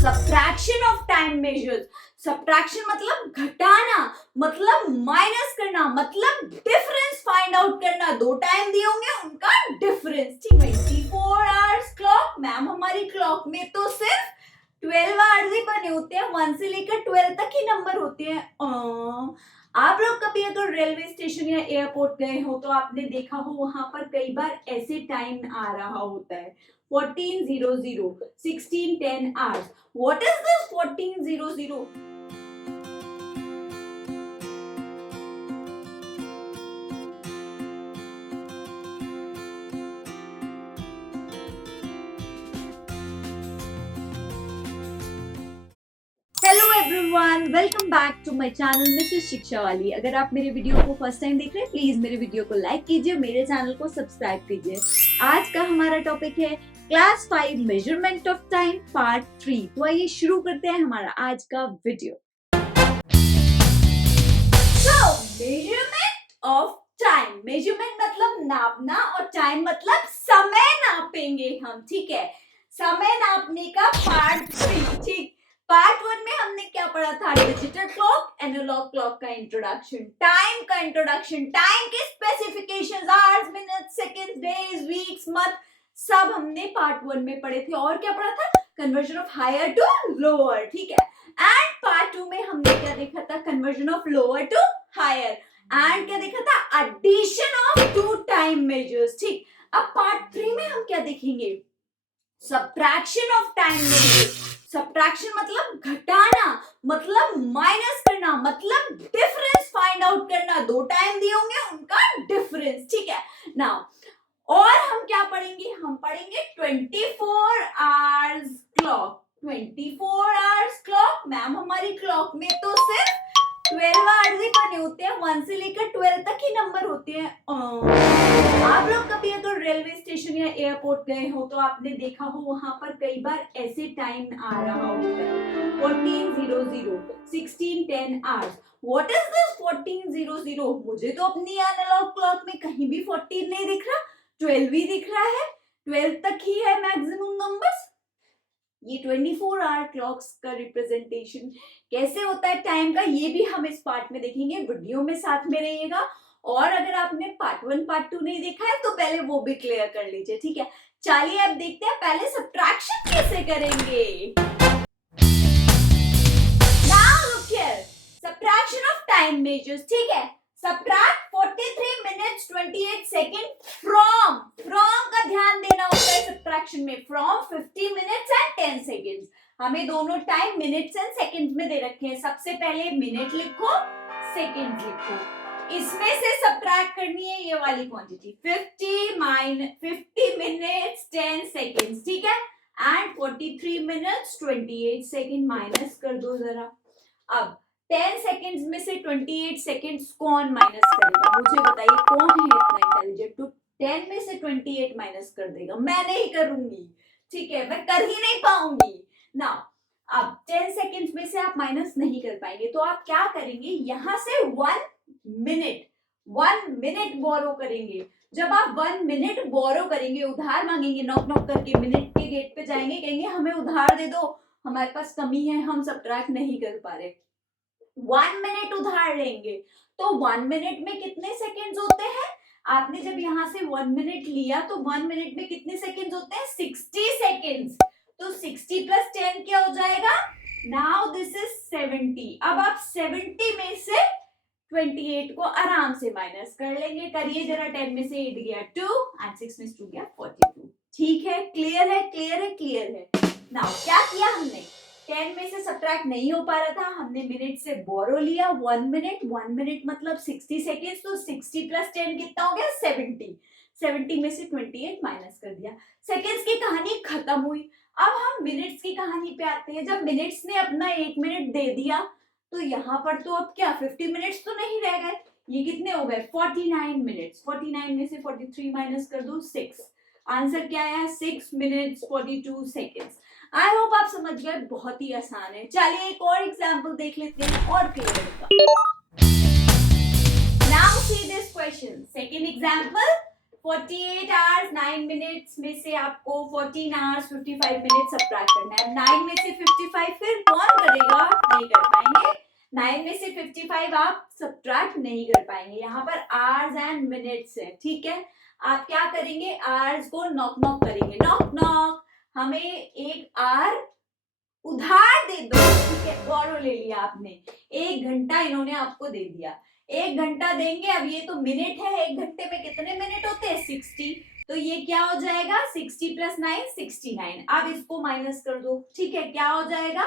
Subtraction of time measures. Subtraction मतलब घटाना, मतलब माइनस करना, मतलब डिफरेंस फाइंड आउट करना। दो टाइम दिए होंगे उनका डिफरेंस। ठीक है, 24 आवर्स क्लॉक, मैम हमारी क्लॉक में तो सिर्फ 12 आवर्स ही बने होते हैं, 1 से लेकर 12 तक ही नंबर होते हैं। आप लोग कभी अगर रेलवे स्टेशन या एयरपोर्ट गए हो तो आपने देखा हो वहां पर कई बार ऐसे टाइम आ रहा होता है 14:00, 16:10 hours. What is this 14:00? Hello everyone, welcome back to my channel missus Shiksha वाली। अगर आप मेरे वीडियो को फर्स्ट टाइम देख रहे हैं, प्लीज मेरे वीडियो को लाइक कीजिए, मेरे चैनल को सब्सक्राइब कीजिए। आज का हमारा टॉपिक है class 5 measurement of time part 3। तो आइए शुरू करते हैं हमारा आज का video. Measurement of time, measurement मतलब नापना और टाइम मतलब समय नापेंगे हम। ठीक है, समय नापने का पार्ट 3। ठीक, पार्ट 1 में हमने क्या पढ़ा था? डिजिटल क्लॉक, एनालॉग क्लॉक का इंट्रोडक्शन, टाइम का इंट्रोडक्शन, टाइम के specifications, hours, minutes, seconds, days, weeks, month, सब हमने पार्ट 1 में पढ़े थे। और क्या पढ़ा था? Conversion of higher to lower. ठीक है, एंड पार्ट 2 में हमने क्या देखा था? Conversion of lower to higher. And क्या देखा था? Addition of two time measures. ठीक, अब पार्ट 3 में हम क्या देखेंगे? Subtraction of time measures. Subtraction मतलब घटाना, मतलब माइनस करना, मतलब डिफरेंस फाइंड आउट करना। दो टाइम दिए होंगे उनका डिफरेंस। ठीक है, नाउ और हम क्या पढ़ेंगे? हम पढ़ेंगे 24 hours clock. 24 hours clock, ma'am हमारी क्लॉक में तो सिर्फ 12 आवर्स ही बने होते हैं, 1 से लेकर 12 तक ही नंबर होते हैं। आप लोग कभी अगर रेलवे स्टेशन या एयरपोर्ट गए हो तो आपने देखा हो वहां पर कई बार ऐसे टाइम आ रहा होता है 14:00, 16:10 hours. What is this 14:00? मुझे तो अपनी एनालॉग क्लॉक में कहीं भी 14 नहीं दिख रहा, 12 ही दिख रहा है, 12 तक ही है मैक्सिमम नंबर्स। ये 24 आवर क्लॉक्स का रिप्रेजेंटेशन कैसे होता है टाइम का, ये भी हम इस पार्ट में देखेंगे। वीडियो में साथ में रहिएगा। और अगर आपने पार्ट 1 पार्ट 2 नहीं देखा है तो पहले वो भी क्लियर कर लीजिए। ठीक है, चलिए अब देखते हैं पहले सब्ट्रैक्शन कैसे करेंगे। Now look here, subtraction of time measures. ठीक है, सब्ट्रैक्ट 43 minutes 28 seconds फ्रॉम का ध्यान देना होता है सब्ट्रैक्शन में, फ्रॉम 50 minutes and 10 seconds। हमें दोनों टाइम मिनट्स एंड सेकंड्स में दे रखे हैं। सबसे पहले मिनट लिखो, सेकंड लिखो, इसमें से सब्ट्रैक्ट करनी है ये वाली क्वांटिटी 50 minutes 10 seconds। ठीक है, एंड 43 minutes 28 seconds माइनस कर दो जरा। अब 10 सेकेंड्स में से 28 सेकेंड्स कौन माइनस करेगा? मुझे बताइए, कौन है इतना इंटेलिजेंट तो 10 में से 28 माइनस कर देगा? मैं नहीं करूंगी। ठीक है, मैं कर ही नहीं पाऊंगी ना। अब 10 सेकेंड्स में से आप माइनस नहीं कर पाएंगे तो आप क्या करेंगे? यहां से 1 मिनट बोरो करेंगे। जब आप 1 मिनट बोरो करेंगे, उधार मांगेंगे, नॉक नॉक करके मिनट के गेट पे जाएंगे, कहेंगे हमें उधार दे दो, हमारे पास कमी है, हम सब्ट्रैक्ट नहीं कर पा रहे। 1 मिनट उधार लेंगे तो 1 मिनट में कितने सेकेंड्स होते हैं? आपने जब यहां से 1 मिनट लिया तो 1 मिनट में कितने सेकेंड्स होते हैं? 60 सेकेंड्स। तो 60 प्लस 10 क्या हो जाएगा? Now this is 70। अब आप 70 में से 28 को आराम से माइनस कर लेंगे। करिए जरा, 10 में से 8 गया 2 एंड 6 में से 2 गया 42। ठीक है, क्लियर है, क्लियर है, क्लियर है। नाउ क्या किया हमने? 10 में से सब्ट्रैक्ट नहीं हो पा रहा था, हमने मिनट से बोरो लिया 1 मिनट मतलब 60 सेकेंड्स। तो 60 प्लस 10 कितना हो गया? 70। 70 में से 28 माइनस कर दिया। सेकेंड्स की कहानी खत्म हुई। अब हम मिनट्स की कहानी पे आते हैं। जब मिनट्स ने अपना 1 मिनट दे दिया तो यहाँ पर तो अब क्या 50 मिनट्स तो नहीं रह गए, ये कितने हो गए? 49 मिनट्स। 49 में से 43 माइनस कर दो 6। आंसर क्या आया? 6 minutes 42 seconds। आई होप आप समझ गए, बहुत ही आसान है। चलिए एक और एग्जांपल देख लेते हैं और क्लियर होगा। Now see this question, second example 48 hours 9 minutes में से आपको 14 आवर्स 55 मिनट्स सब्ट्रैक्ट करना है। 9 में से 55 फिर कौन करेगा? नहीं कर पाएंगे। 9 में से 55 आप सब्ट्रैक्ट नहीं कर पाएंगे। यहाँ पर आवर्स एंड मिनट्स है, ठीक है। आप क्या करेंगे? आवर्स को नॉक नॉक करेंगे, नॉक नॉक, हमें एक आवर उधार दे दो, ठीक है, बोरो ले लिया आपने। 1 घंटा इन्होंने आपको दे दिया, 1 घंटा देंगे। अब ये तो मिनट है, 1 घंटे में कितने मिनट होते हैं? 60। तो ये क्या हो जाएगा? 60 + 9 69। अब इसको माइनस कर दो, ठीक है, क्या हो जाएगा?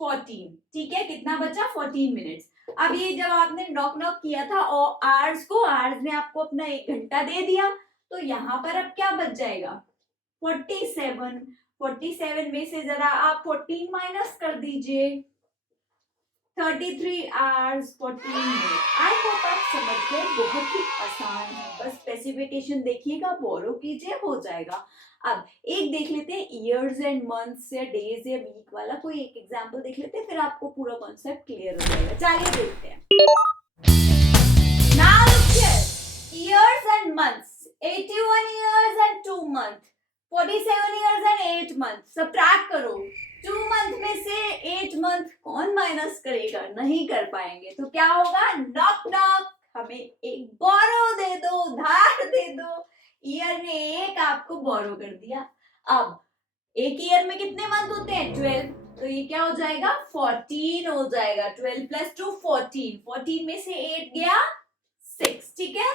14, ठीक है। कितना बचा? 14 मिनट्स। अब ये जब आपने नॉक नॉक किया था और आवर्स को, आवर्स ने आपको अपना 1 घंटा दे दिया, तो यहाँ पर अब क्या बच जाएगा? 47। 47 में से जरा आप 14 माइनस कर दीजिए। 33 आवर्स 14 मिनट। आई होप आप समझ गए, बहुत ही आसान है, बस स्पेसिफिकेशन देखिएगा, बोरो कीजिए, हो जाएगा। अब एक देख लेते हैं ईयर्स एंड मंथ्स या डेज या वीक वाला, कोई एक एग्जांपल देख लेते हैं, फिर आपको पूरा कॉन्सेप्ट क्लियर हो जाएगा। चलिए देखते हैं। Now look here, years and months, 81 years and 2 month, 47 years and 8 month. Subtract करो, 2 मंथ में से 8 मंथ कौन माइनस करेगा? नहीं कर पाएंगे। तो क्या होगा? नॉक नॉक, हमें एक बोरो दे दो, उधार दे दो। ईयर में एक आपको बोरो कर दिया। अब एक ईयर में कितने मंथ होते हैं? 12। तो ये क्या हो जाएगा? 14 हो जाएगा। 12 + 2 14। 14 में से 8 गया 6, ठीक है।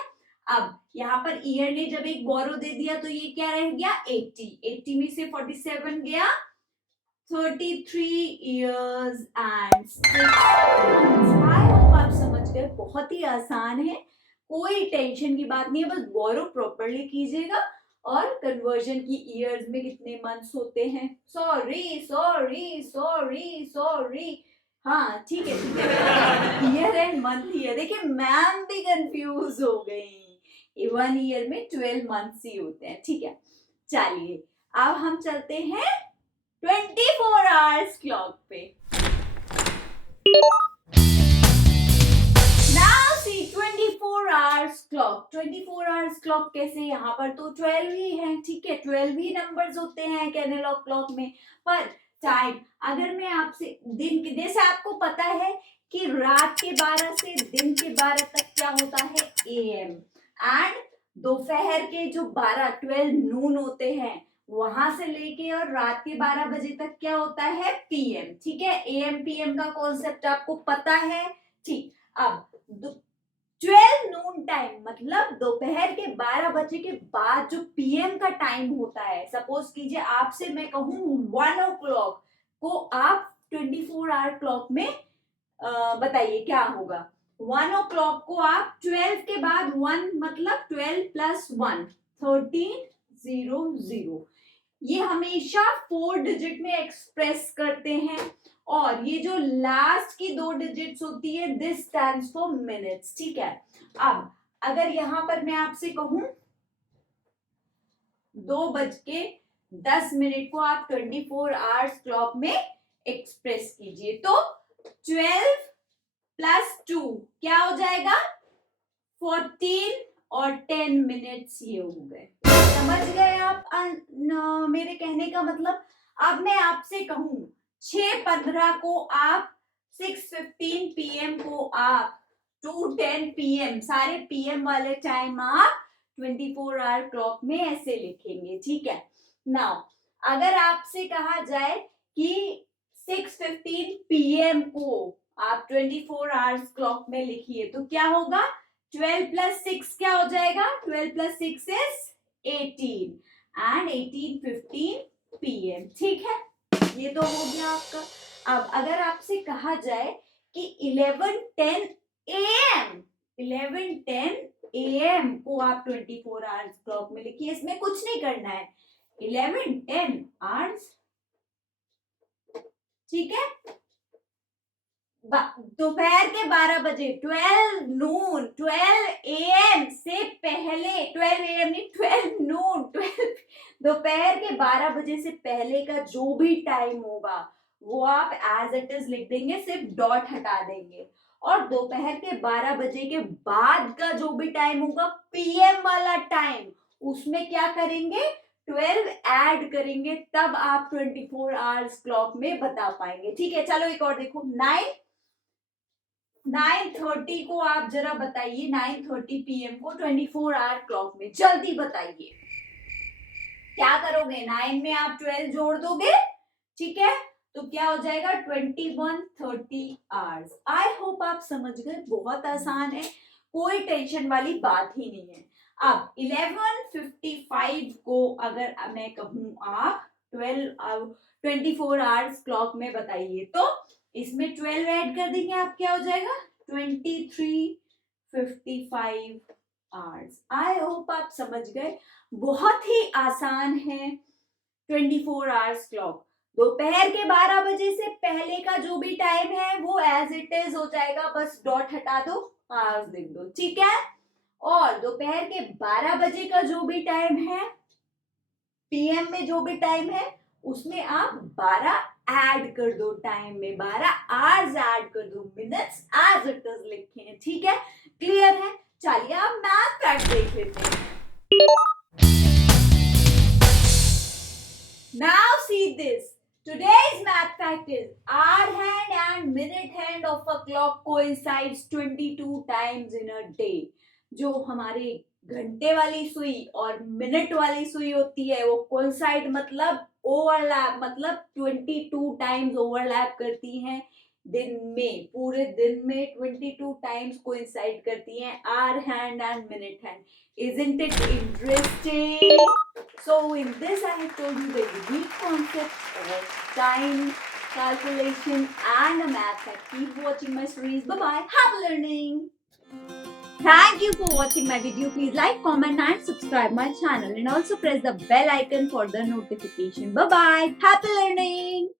अब यहाँ पर ईयर ने जब एक बोरो दे दिया तो ये क्या रह गया? 80। 80 में से 47 गया 33 years and 6 months। I hope आप समझ गए, बहुत ही आसान है, कोई टेंशन की बात नहीं है, बस बोरो प्रॉपरली कीजिएगा और कन्वर्जन की ईयर्स में कितने मंथ्स होते हैं। सॉरी सॉरी सॉरी सॉरी, हाँ ठीक है ठीक है, ईयर एंड मंथ ही है। देखिए मैम भी कंफ्यूज हो गई, 1 ईयर में 12 मंथ्स ही होते हैं, ठीक है। चलिए अब हम चलते हैं 24 आवर्स क्लॉक पे। Now see 24 hours clock. 24 hours clock कैसे? यहाँ पर तो 12 ही है, ठीक है, 12 ही नंबर्स होते हैं एनालॉग क्लॉक में। पर टाइम, अगर मैं आपसे दिन के, जैसे आपको पता है कि रात के 12 से दिन के 12 तक क्या होता है? AM। एंड दोपहर के जो 12 नून होते हैं, वहां से लेके और रात के 12 बजे तक क्या होता है? PM, ठीक है। AM PM का कॉन्सेप्ट आपको पता है, ठीक। अब 12 नून टाइम मतलब दोपहर के 12 बजे के बाद जो PM का टाइम होता है, सपोज कीजिए आपसे मैं कहूँ 1 o'clock को आप 24 आवर क्लॉक में बताइए क्या होगा? 1 o'clock को आप 12 के बाद 1 मतलब 12 + 1 1300। ये हमेशा 4 डिजिट में एक्सप्रेस करते हैं, और ये जो लास्ट की 2 डिजिट्स होती है, दिस स्टैंड्स फॉर मिनट्स, ठीक है। अब अगर यहां पर मैं आपसे कहूं 2:10 को आप 24 आवर्स क्लॉक में एक्सप्रेस कीजिए, तो 12 + 2 क्या हो जाएगा? 14 और 10 मिनट्स ये हो गए। समझ गए आप मेरे कहने का मतलब? अब मैं आपसे कहूं 6:15 को आप, 6:15 PM को आप, 2:10 PM, सारे PM वाले टाइम आप 24 आवर क्लॉक में ऐसे लिखेंगे, ठीक है। नाउ अगर आपसे कहा जाए कि 6:15 PM को आप 24 आवर्स क्लॉक में लिखिए, तो क्या होगा? 12 + 6 क्या हो जाएगा? 12 + 6 is 18 and 18:15 PM, ठीक है। ये तो हो गया आपका। अब अगर आपसे कहा जाए कि 11:10 AM, 11:10 AM को आप 24 आवर्स क्लॉक में लिखिए, इसमें कुछ नहीं करना है, 11:10 आवर्स, ठीक है। दोपहर के 12 बजे, 12 नून, 12 AM से पहले, 12 AM नहीं, 12 नून, 12 दोपहर के 12 बजे से पहले का जो भी टाइम होगा वो आप एज इट इज लिख देंगे, सिर्फ डॉट हटा देंगे। और दोपहर के 12 बजे के बाद का जो भी टाइम होगा पीएम वाला टाइम, उसमें क्या करेंगे 12 ऐड करेंगे, तब आप 24 आवर्स क्लॉक में बता पाएंगे। ठीक है, चलो एक और देखो 9:30 को आप जरा बताइए, 9:30 PM को 24 आवर क्लॉक में जल्दी बताइए क्या करोगे। 9 में आप 12 जोड़ दोगे, ठीक है, तो क्या हो जाएगा 21:30 आवर्स। आई होप आप समझ गए, बहुत आसान है, कोई टेंशन वाली बात ही नहीं है। अब 11:55 को अगर मैं कहूं आप 24 आवर्स क्लॉक में बताइए, तो इसमें 12 ऐड कर देंगे, आप क्या हो जाएगा 23:55 आवर्स। आई होप आप समझ गए, बहुत ही आसान है 24 आवर्स क्लॉक। दोपहर के 12 बजे से पहले का जो भी टाइम है वो एज इट इज हो जाएगा, बस डॉट हटा दो, आवर्स लिख दो, ठीक है। और दोपहर के 12 बजे का जो भी टाइम है, पीएम में जो भी टाइम है, उसमें आप 12 ऐड कर दो, टाइम में 12 आवर्स ऐड कर दो, मिनट्स एज इट इज लिखे हैं, ठीक है, क्लियर है। चलिए आप मैथ फैक्ट देख लेते हैं। Now see this. Today's math fact is hour hand and minute hand of a clock coincides 22 times in a day. जो हमारे घंटे वाली सुई और मिनट वाली सुई होती है वो कोइंसाइड मतलब ओवरलैप, मतलब 22 टाइम्स ओवरलैप करती हैं दिन में, पूरे दिन में 22 टाइम्स कोइंसाइड करती हैं hour hand and minute hand. Isn't it interesting? So in this I have told you the unique concept of time calculation and a math fact. Keep watching my series. Bye bye. Happy learning. Thank you for watching my video. Please like, comment and subscribe my channel, and also press the bell icon for the notification. Bye bye. Happy learning.